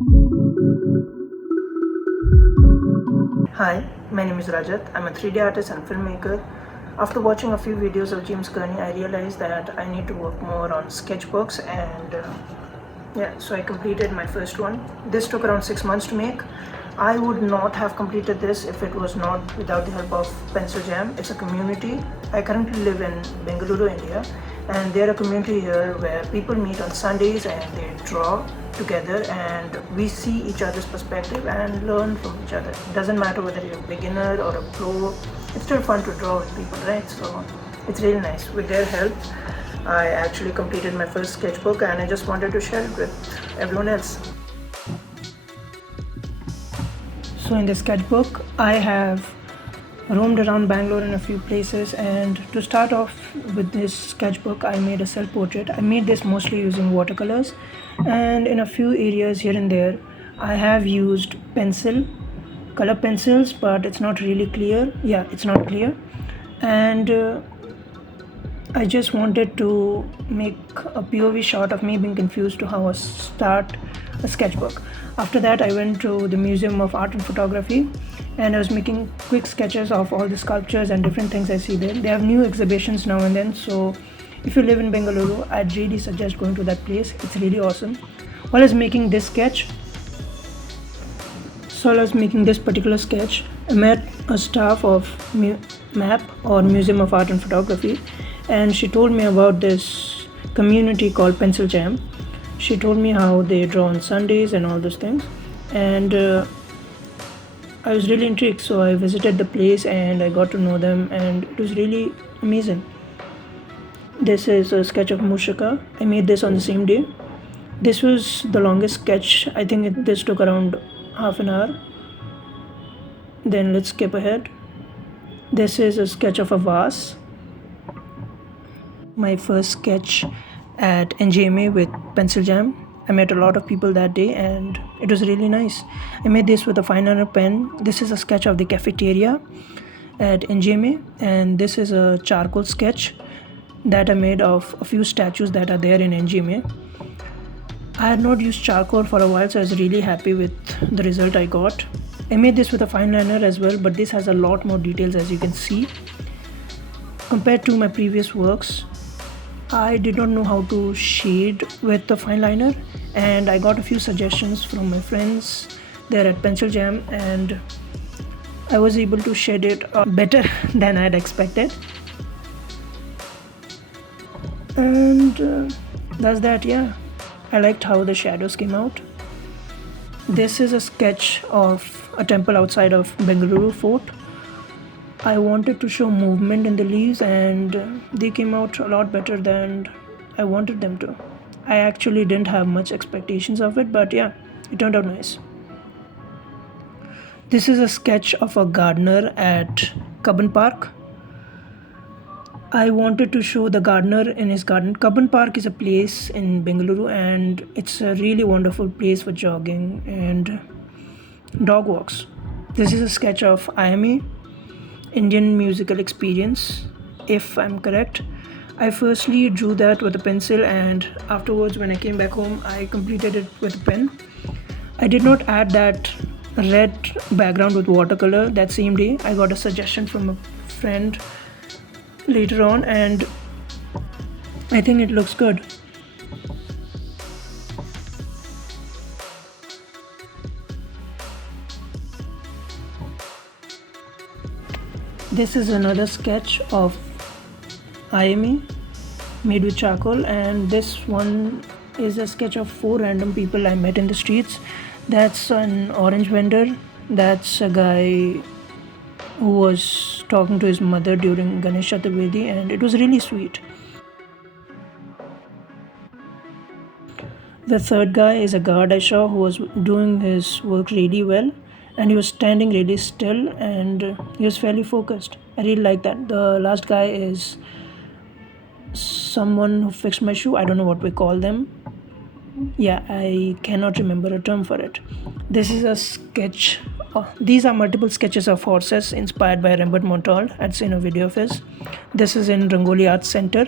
Hi, my name is Rajat. I'm a 3D artist and filmmaker. After watching a few videos of James Gurney, I realized that I need to work more on sketchbooks and yeah, so I completed my first one. This took around 6 months to make. I would not have completed this if it was not without the help of Pencil Jam. It's a community. I currently live in Bengaluru, India, and they're a community here where people meet on Sundays and they draw together, and we see each other's perspective and learn from each other. It doesn't matter whether you're a beginner or a pro, it's still fun to draw with people, right? So it's really nice. With their help, I actually completed my first sketchbook and I just wanted to share it with everyone else. So in the sketchbook, I have roamed around Bangalore in a few places, and to start off with this sketchbook, I made a self-portrait. I made this mostly using watercolors, and in a few areas here and there, I have used color pencils, but it's not really clear. Yeah, it's not clear. And I just wanted to make a POV shot of me being confused to how I start a sketchbook. After that, I went to the Museum of Art and Photography and I was making quick sketches of all the sculptures and different things I see there. They have new exhibitions now and then, so if you live in Bengaluru, I'd really suggest going to that place. It's really awesome. While I was making this sketch, so I was making this particular sketch, I met a staff of MAP or Museum of Art and Photography, and she told me about this community called Pencil Jam. She told me how they draw on Sundays and all those things, and I was really intrigued. So I visited the place and I got to know them, and it was really amazing. This is a sketch of Mushaka. I made this on the same day. This was the longest sketch. I think this took around half an hour. Then let's skip ahead. This is a sketch of a vase. My first sketch at NGMA with Pencil Jam. I met a lot of people that day and it was really nice. I made this with a fine liner pen. This is a sketch of the cafeteria at NGMA, and this is a charcoal sketch that I made of a few statues that are there in NGMA. I had not used charcoal for a while, so I was really happy with the result I got. I made this with a fine liner as well, but this has a lot more details, as you can see. Compared to my previous works, I did not know how to shade with the fine liner, and I got a few suggestions from my friends there at Pencil Jam, and I was able to shade it better than I had expected. And that's that. Yeah, I liked how the shadows came out. This is a sketch of a temple outside of Bengaluru fort. I wanted to show movement in the leaves, and they came out a lot better than I wanted them to. I actually didn't have much expectations of it, but yeah, it turned out nice. This is a sketch of a gardener at Cubbon Park. I wanted to show the gardener in his garden. Cubbon Park is a place in Bengaluru, and it's a really wonderful place for jogging and dog walks. This is a sketch of IME, Indian Musical Experience, if I'm correct. I firstly drew that with a pencil, and afterwards, when I came back home, I completed it with a pen. I did not add that red background with watercolor that same day. I got a suggestion from a friend later on, and I think it looks good. This is another sketch of IME made with charcoal, and this one is a sketch of 4 random people I met in the streets. That's an orange vendor, that's a guy who was talking to his mother during Ganesh Chaturthi, and it was really sweet. The third guy is a guard I saw who was doing his work really well, and he was standing really still and he was fairly focused. I really like that. The last guy is someone who fixed my shoe. I don't know what we call them. Yeah, I cannot remember a term for it. This is a sketch. These are multiple sketches of horses inspired by Rembert Montalde. I'd seen a video of his. This is in Rangoli Arts Center,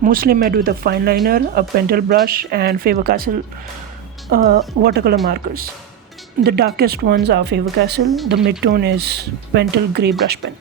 mostly made with a fine liner, a pentel brush, and Faber-Castell Watercolor markers. The darkest ones are Faber-Castell. The mid-tone is Pentel Grey Brush Pen.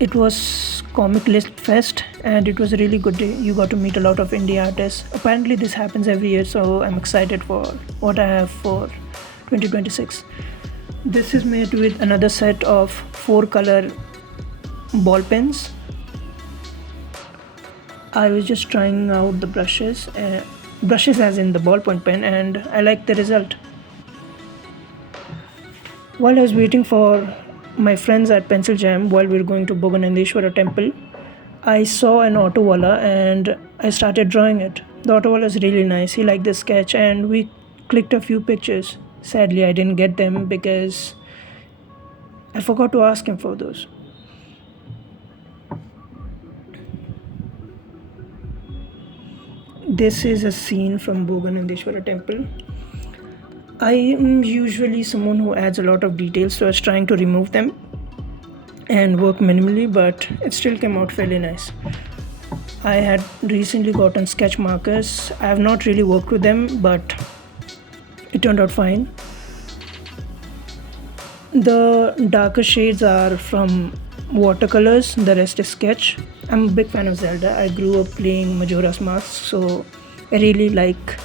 It was Comic List Fest and it was a really good day. You got to meet a lot of indie artists. Apparently this happens every year, so I'm excited for what I have for 2026. This is made with another set of 4 color ball pens. I was just trying out the brushes as in the ballpoint pen, and I like the result. While I was waiting for my friends at Pencil Jam while we were going to Bhoganandeshwara temple, I saw an auto wala and I started drawing it. The auto wala is really nice. He liked the sketch and we clicked a few pictures. Sadly, I didn't get them because I forgot to ask him for those. This is a scene from Bhoganandeshwara temple. I am usually someone who adds a lot of details, so I was trying to remove them and work minimally, but it still came out fairly nice. I had recently gotten sketch markers. I have not really worked with them, but it turned out fine. The darker shades are from watercolors, the rest is sketch. I'm a big fan of Zelda. I grew up playing Majora's Mask, so I really like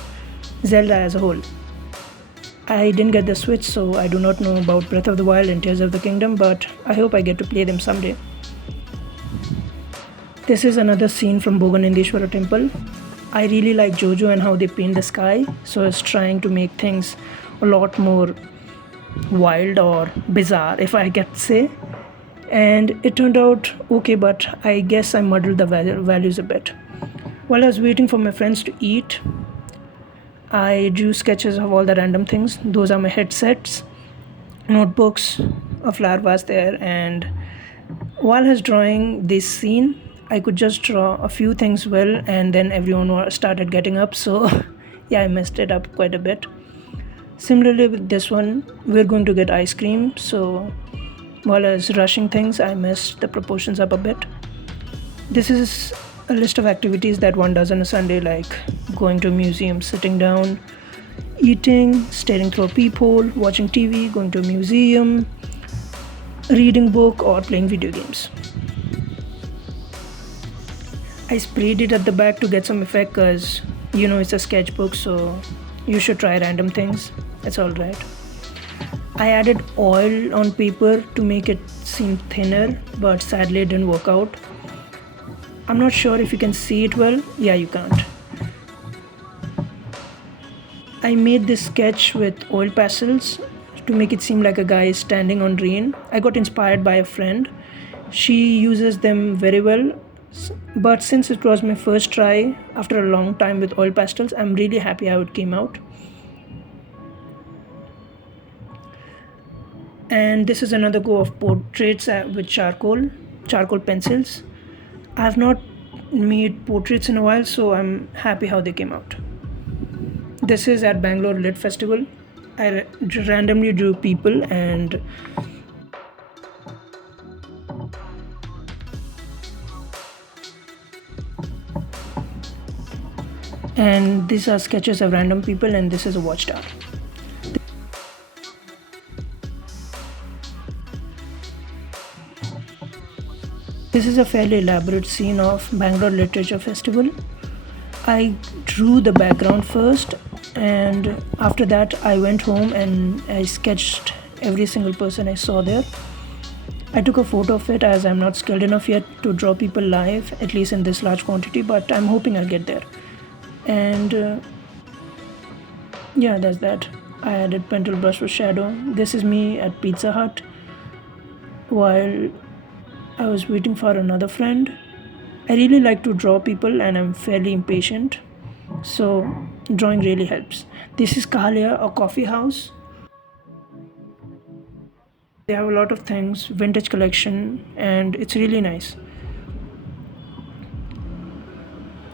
Zelda as a whole. I didn't get the Switch, so I do not know about Breath of the Wild and Tears of the Kingdom, but I hope I get to play them someday. This is another scene from Bhoganandeshwara temple. I really like JoJo and how they paint the sky, so I was trying to make things a lot more wild or bizarre, if I get to say. And it turned out okay, but I guess I muddled the values a bit. While I was waiting for my friends to eat, I drew sketches of all the random things. Those are my headsets, notebooks, a flower vase there, and while I was drawing this scene, I could just draw a few things well, and then everyone started getting up, so yeah, I messed it up quite a bit. Similarly with this one, we're going to get ice cream, so while I was rushing things, I messed the proportions up a bit. This is a list of activities that one does on a Sunday, like going to a museum, sitting down, eating, staring through a peephole, watching TV, going to a museum, reading book, or playing video games. I sprayed it at the back to get some effect because it's a sketchbook, so you should try random things. It's alright. I added oil on paper to make it seem thinner, but sadly it didn't work out. I'm not sure if you can see it well. Yeah, you can't. I made this sketch with oil pastels to make it seem like a guy is standing on rain. I got inspired by a friend. She uses them very well, but since it was my first try after a long time with oil pastels, I'm really happy how it came out. And this is another go of portraits with charcoal pencils. I have not made portraits in a while, so I'm happy how they came out. This is at Bangalore Lit Festival. I randomly drew people and these are sketches of random people, and this is a watchtower. This is a fairly elaborate scene of Bangalore Literature Festival. I drew the background first, and after that I went home and I sketched every single person I saw there. I took a photo of it as I'm not skilled enough yet to draw people live, at least in this large quantity, but I'm hoping I'll get there. And yeah, that's that. I added pencil brush for shadow. This is me at Pizza Hut while I was waiting for another friend. I really like to draw people and I'm fairly impatient, so drawing really helps. This is Kalia, a coffee house. They have a lot of things, vintage collection, and it's really nice.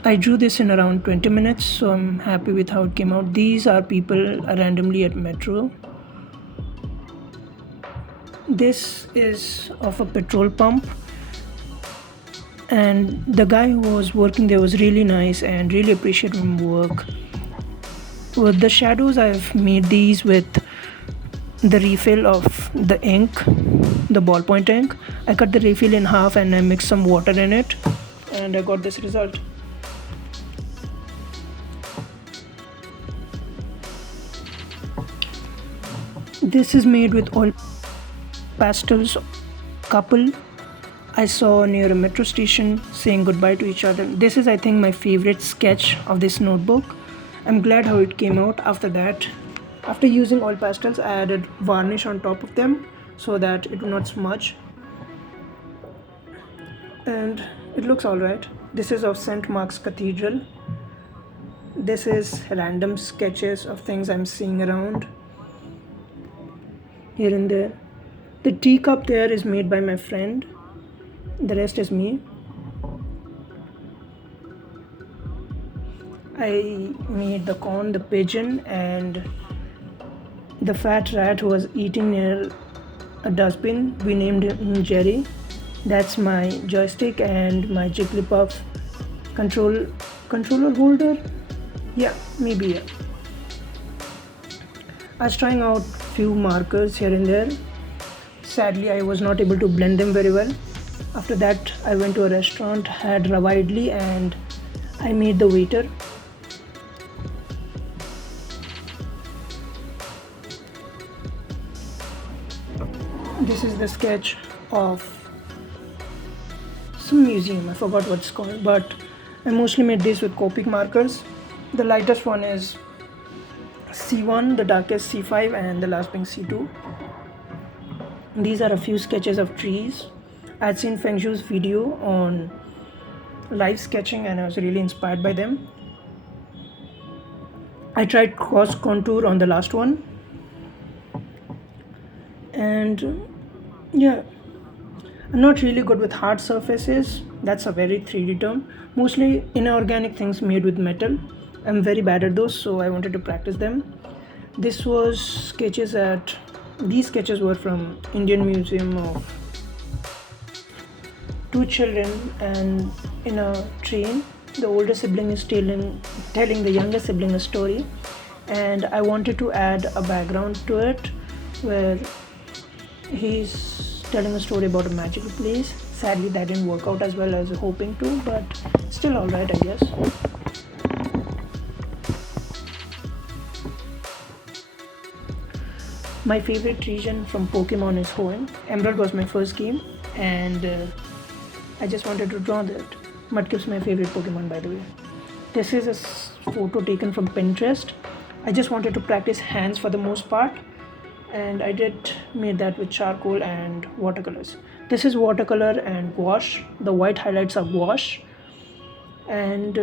I drew this in around 20 minutes, so I'm happy with how it came out. These are people randomly at metro. This is of a petrol pump, and the guy who was working there was really nice and really appreciated my work. With the shadows, I've made these with the refill of the ink, the ballpoint ink. I cut the refill in half and I mixed some water in it, and I got this result. This is made with oil pastels couple I saw near a metro station saying goodbye to each other. This is, I think, my favorite sketch of this notebook. I'm glad how it came out. After using oil pastels, I added varnish on top of them so that it will not smudge, and it looks alright. This is of St. Mark's Cathedral. This is random sketches of things I'm seeing around here and there. The teacup there is made by my friend. The rest is me. I made the corn, the pigeon, and the fat rat who was eating near a dustbin. We named him Jerry. That's my joystick and my Jigglypuff controller holder. Yeah, maybe, yeah. I was trying out few markers here and there. Sadly, I was not able to blend them very well. After that, I went to a restaurant, had rava idli, and I made the waiter. This is the sketch of some museum. I forgot what it's called, but I mostly made this with Copic markers. The lightest one is C1, the darkest C5, and the last being C2. These are a few sketches of trees. I had seen Feng Shui's video on live sketching and I was really inspired by them. I tried cross contour on the last one, and yeah, I'm not really good with hard surfaces. That's a very 3D term. Mostly inorganic things made with metal. I'm very bad at those, so I wanted to practice them. These sketches were from Indian Museum of two children and in a train. The older sibling is telling the younger sibling a story, and I wanted to add a background to it where he's telling a story about a magical place. Sadly, that didn't work out as well as hoping to, but still alright, I guess. My favorite region from Pokemon is Hoenn. Emerald was my first game, and I just wanted to draw that. Mudkip's my favorite Pokemon, by the way. This is a photo taken from Pinterest. I just wanted to practice hands for the most part, and I made that with charcoal and watercolors. This is watercolor and gouache. The white highlights are gouache, and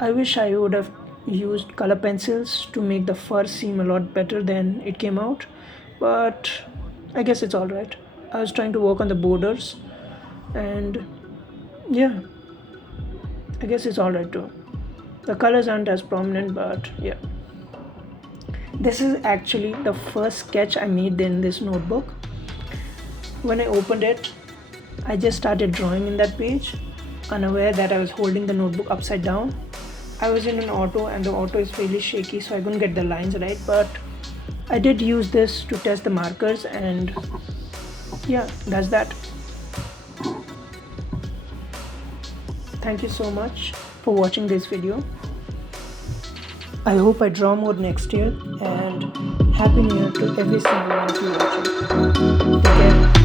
I wish I would have used color pencils to make the fur seem a lot better than it came out, but I guess it's alright. I was trying to work on the borders, and yeah, I guess it's alright too. The colors aren't as prominent, but yeah. This is actually the first sketch I made in this notebook. When I opened it, I just started drawing in that page, unaware that I was holding the notebook upside down. I was in an auto and the auto is really shaky, so I couldn't get the lines right, but I did use this to test the markers, and yeah, that's that. Thank you so much for watching this video. I hope I draw more next year, and Happy New Year to every single one of you watching. Take care.